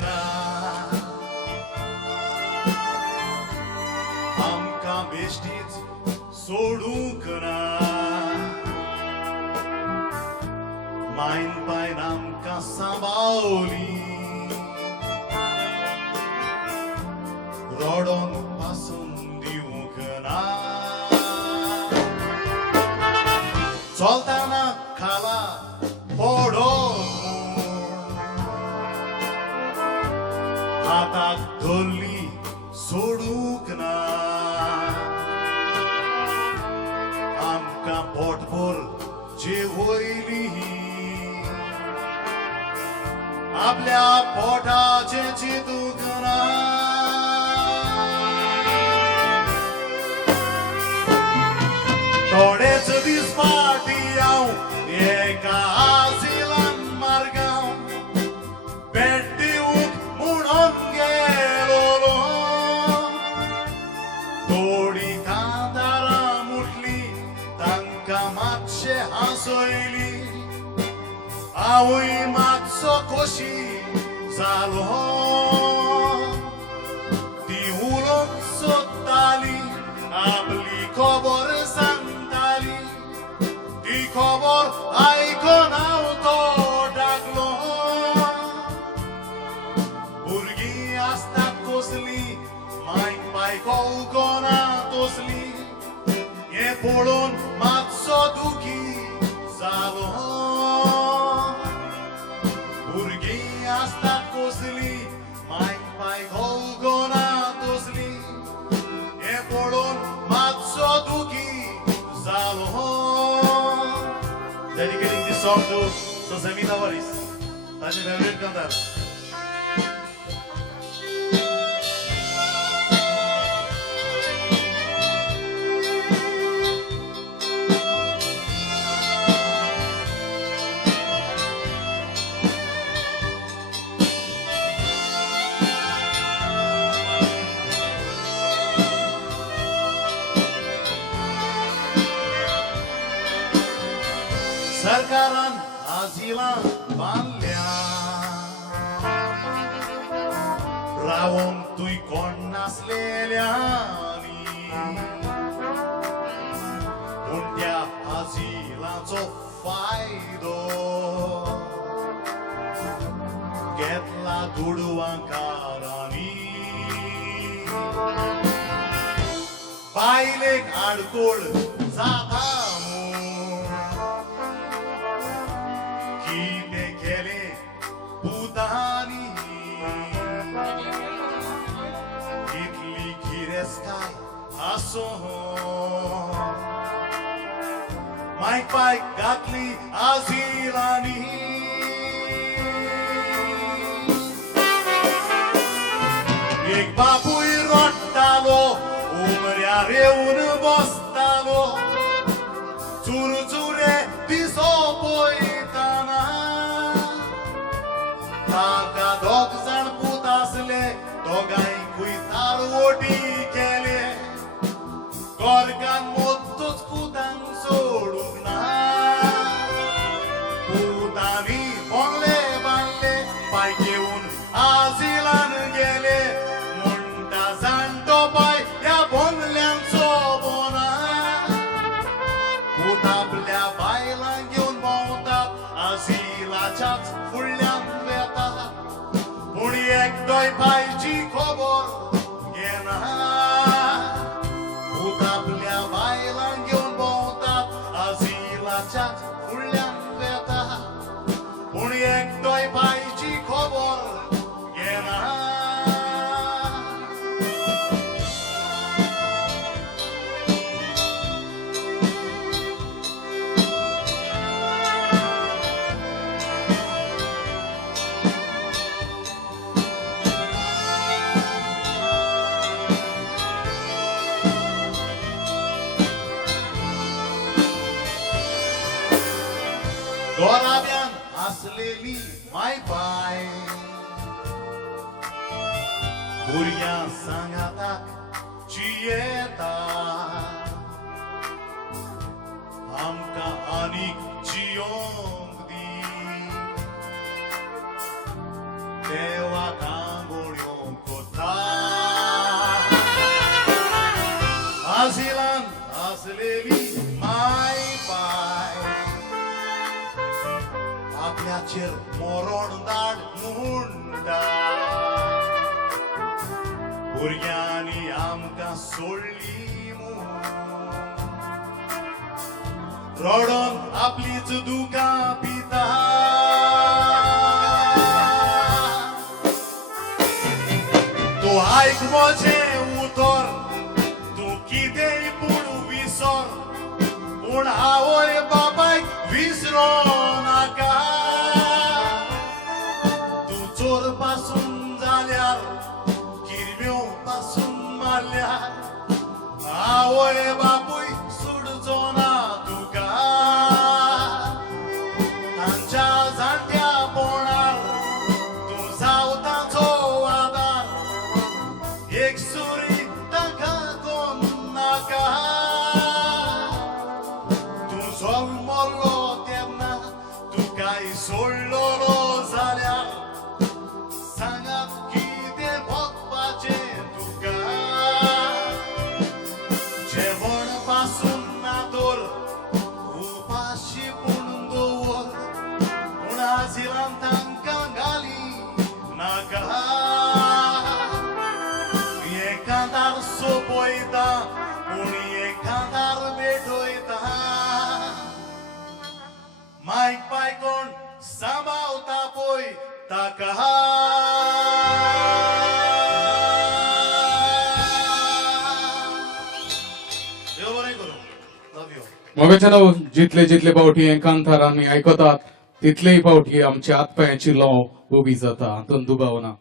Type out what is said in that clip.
तेन्ना आमकां बेश्टीच सोडूंक ना मायन बायन आमकां सांबाळली रडोन पासून दिवंक ना चलताना खाला पडोन हाताक धरली सोडूंक ना आमकां पोटभर जेवयली आपल्या पोटाचे चिंतूंक ना थोडेच दीस फाटी हांव एका आजिलान मारगांव भेट दिवंक म्हणून गेलोलो थोडी कांतारां मुटली तांकां मातशें हांसयली हांवूय मातसो खोशी जालो ती उलोवंक सोदताली आपली खबर सांगताली ती खबर आयकून हांव तो डागलो भुरगीं आसतात कसली मांयक बायको उगोना तसली हें पळोवन मातसो दुखी जालो भुरगीं आसतात कसली मांयक बायको उगोना तसली हें पळोवन मातसो दुखी जालो Dedicating this song to Josemi Tavares, ताचे फेवरेट cantar. सरकारान आजिलां बांदल्या रावोन तुय कोण नासलेल्यांनी पूण त्या आजिलांचो फायदो घेतला दुडवांकारांनी बायलेक आडकोळ जाता कितें केलें पुतांनी कितली गिरेस्ताय आसूं मांयक बायक घातली आजिलांनी एक बापूय रडटालो उमऱ्यार येवन बसतालो चुरचुरे दिसो पळयताना ताका दोग जाण पूत आसले दोगांयकूय तारवटी केले गोरकान मोत्तूच पुतांक सोडूंक ना पुतांनी बोंगले बांदले पांय घेवन आजिलान गेले म्हणटा जाणटो बाय ह्या बोंगल्यांचो बोना पूत आपल्या बायलांक घेवन भोंवतात आजिलाच्याच फुडल्यान वेतात पूण एकटोय बायची खबर घेना पूत आपल्या बायलांक घेवन भोंवतात आजिलाच्याच फुडल्यान वेतात पूण एकटोय बायची खबर घेना घोराब्यान आसलेली माय बाय भुरग्यां सांगाताक जियेता आमकां आनीक जियोंक दी देवाक आमचेर मोरोण धाड म्हणटा भुरग्यांनी आमकां सोडली म्हूण रडोन आपलीच दुकां पिता तूं आयक म्हजें उतर तूं कितेंय पूण विसर पूण आवय बापायक विसरो नाका तूं चोर पासून जाल्यार किरम्यो पासून मारल्यार आवय बापूय सोडचो ना तुका तांच्या जाणट्या पोणार तूं जाव तांचो आदार एक सुरी ताका कोण नाका तूं जल्मलो तेन्ना तुकाय सोडलोलो जाल्यार सांगात कितें भोगपाचें तुका जेवण पासून नादोर उपाशी पूण दवर पूण आजिरान तांकां घाली नाका एकांदार सोंपयता पूण एकांदार भेटयता मायक पाय कोण सांबाळता पळय ताका देव बरें करूं लव यू मोगाचें जितले जितले पावटी एकांतार आमी आयकतात तितलेय पावटी आमच्या हातपांयाची लव उबी जाता हातूंत दुबाव ना.